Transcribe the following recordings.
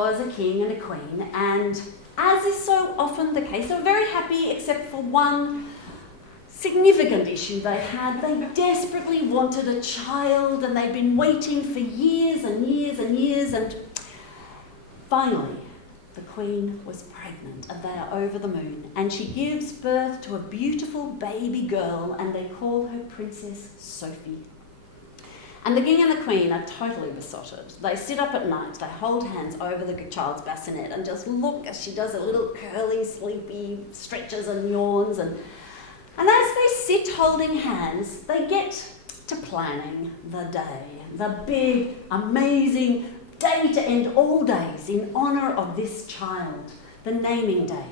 was a king and a queen, and as is so often the case, they were very happy except for one significant issue they had. They desperately wanted a child, and they'd been waiting for years and years and years, and finally the queen was pregnant, and they are over the moon, and she gives birth to a beautiful baby girl, and they call her Princess Sophie. And the king and the queen are totally besotted. They sit up at night, they hold hands over the child's bassinet and just look as she does a little curly, sleepy stretches and yawns. And as they sit holding hands, they get to planning the day, the big, amazing day to end all days in honour of this child, the naming day.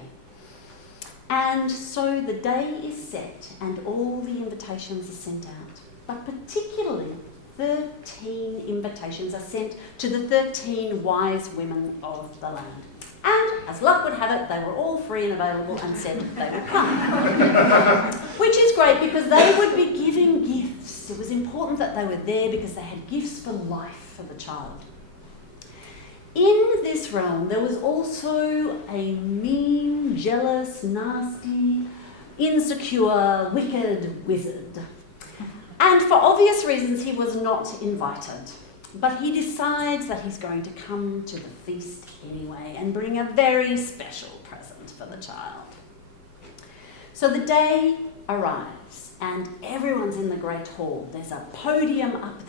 And so the day is set and all the invitations are sent out, but particularly 13 invitations are sent to the 13 wise women of the land. And as luck would have it, they were all free and available and said they would come. Which is great because they would be giving gifts. It was important that they were there because they had gifts for life for the child. In this realm, there was also a mean, jealous, nasty, insecure, wicked wizard. And for obvious reasons, he was not invited. But he decides that he's going to come to the feast anyway and bring a very special present for the child. So the day arrives and everyone's in the great hall. There's a podium up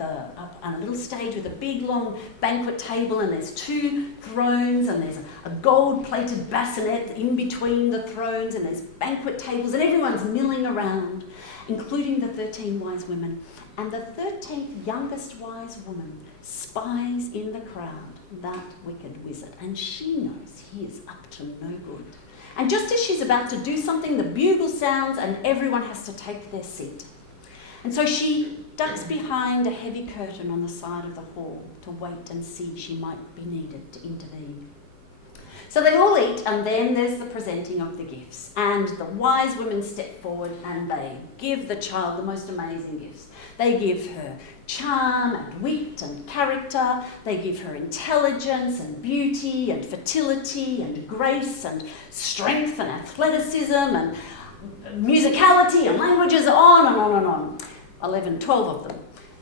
on a little stage with a big long banquet table, and there's 2 thrones, and there's a gold-plated bassinet in between the thrones, and there's banquet tables, and everyone's milling around, including the 13 wise women. And the 13th youngest wise woman spies in the crowd that wicked wizard, and she knows he is up to no good. And just as she's about to do something, the bugle sounds and everyone has to take their seat. And so she ducks behind a heavy curtain on the side of the hall to wait and see she might be needed to intervene. So they all eat, and then there's the presenting of the gifts. And the wise women step forward and they give the child the most amazing gifts. They give her charm and wit and character. They give her intelligence and beauty and fertility and grace and strength and athleticism and musicality and languages, on and on and on. 11, 12 of them.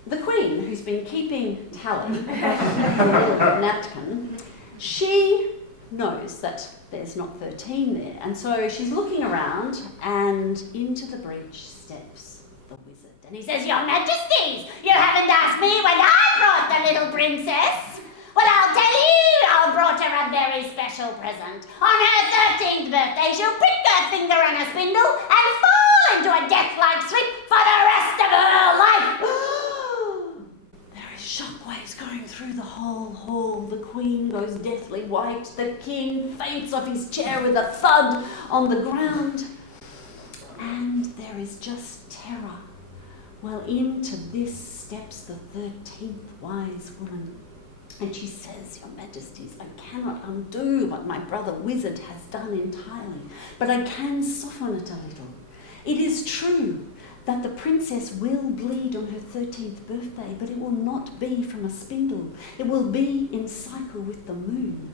The queen, who's been keeping tally, the little napkin, she knows that there's not 13 there, and so she's looking around, and into the breach steps the wizard, and he says, "Your Majesties, you haven't asked me when I brought the little princess. Well, I'll tell you, I brought her a very special present. On her 13th birthday, she'll prick her finger on a spindle and fall into a death-like sleep for the rest of her life." Shockwaves going through the whole hall. The queen goes deathly white. The king faints off his chair with a thud on the ground. And there is just terror. Well, into this steps the 13th wise woman. And she says, "Your Majesties, I cannot undo what my brother wizard has done entirely, but I can soften it a little. It is true that the princess will bleed on her 13th birthday, but it will not be from a spindle. It will be in cycle with the moon.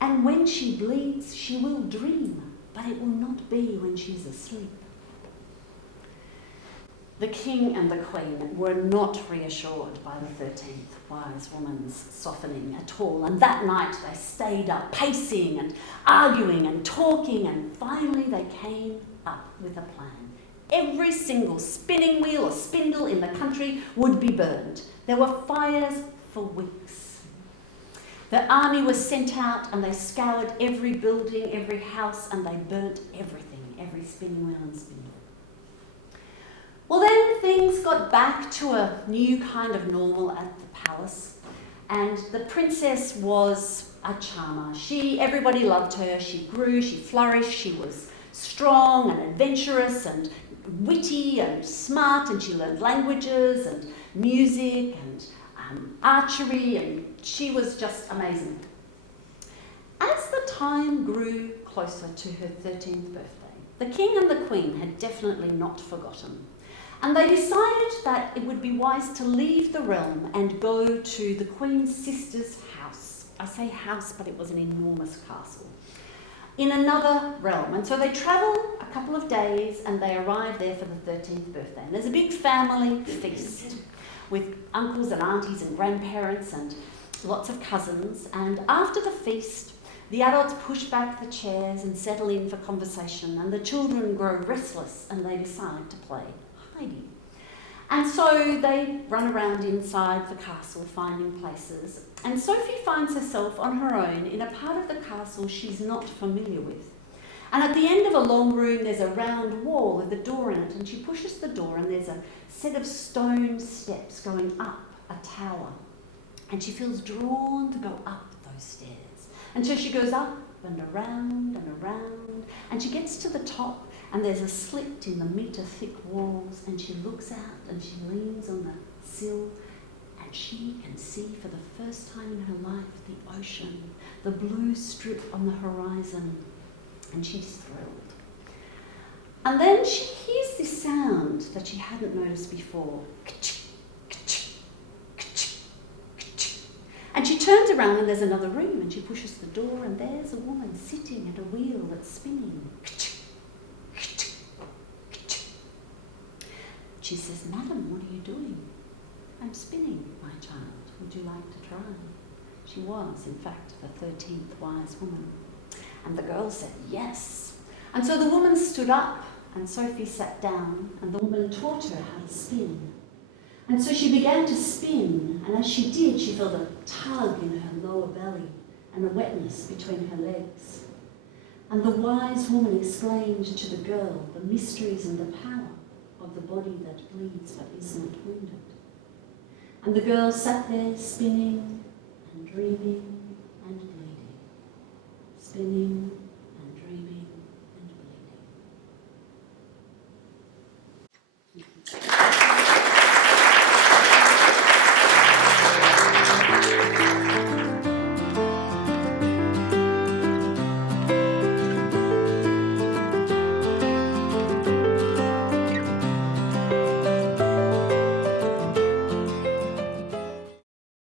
And when she bleeds, she will dream, but it will not be when she's asleep." The king and the queen were not reassured by the 13th wise woman's softening at all, and that night they stayed up, pacing and arguing and talking, and finally they came up with a plan. Every single spinning wheel or spindle in the country would be burned. There were fires for weeks. The army was sent out and they scoured every building, every house, and they burnt everything, every spinning wheel and spindle. Well, then things got back to a new kind of normal at the palace, and the princess was a charmer. Everybody loved her. She grew, she flourished, she was strong and adventurous and witty and smart, and she learned languages and music and archery, and she was just amazing. As the time grew closer to her 13th birthday, the king and the queen had definitely not forgotten, and they decided that it would be wise to leave the realm and go to the queen's sister's house. I say house, but it was an enormous castle, in another realm. And so they travel a couple of days and they arrive there for the 13th birthday. And there's a big family feast with uncles and aunties and grandparents and lots of cousins. And after the feast, the adults push back the chairs and settle in for conversation, and the children grow restless and they decide to play hidey. And so they run around inside the castle finding places, and Sophie finds herself on her own in a part of the castle she's not familiar with. And at the end of a long room there's a round wall with a door in it, and she pushes the door and there's a set of stone steps going up a tower. And she feels drawn to go up those stairs. And so she goes up and around, and she gets to the top, and there's a slit in the metre-thick walls, and she looks out and she leans on the sill, and she can see for the first time in her life the ocean, the blue strip on the horizon, and she's thrilled. And then she hears this sound that she hadn't noticed before. And she turns around and there's another room, and she pushes the door and there's a woman sitting at a wheel that's spinning. She says, "Madam, what are you doing?" "I'm spinning, my child. Would you like to try?" She was, in fact, the 13th wise woman. And the girl said, "Yes." And so the woman stood up and Sophie sat down, and the woman taught her how to spin. And so she began to spin, and as she did, she felt a tug in her lower belly and a wetness between her legs. And the wise woman explained to the girl the mysteries and the power of the body that bleeds but is not wounded. And the girl sat there spinning and dreaming and bleeding, spinning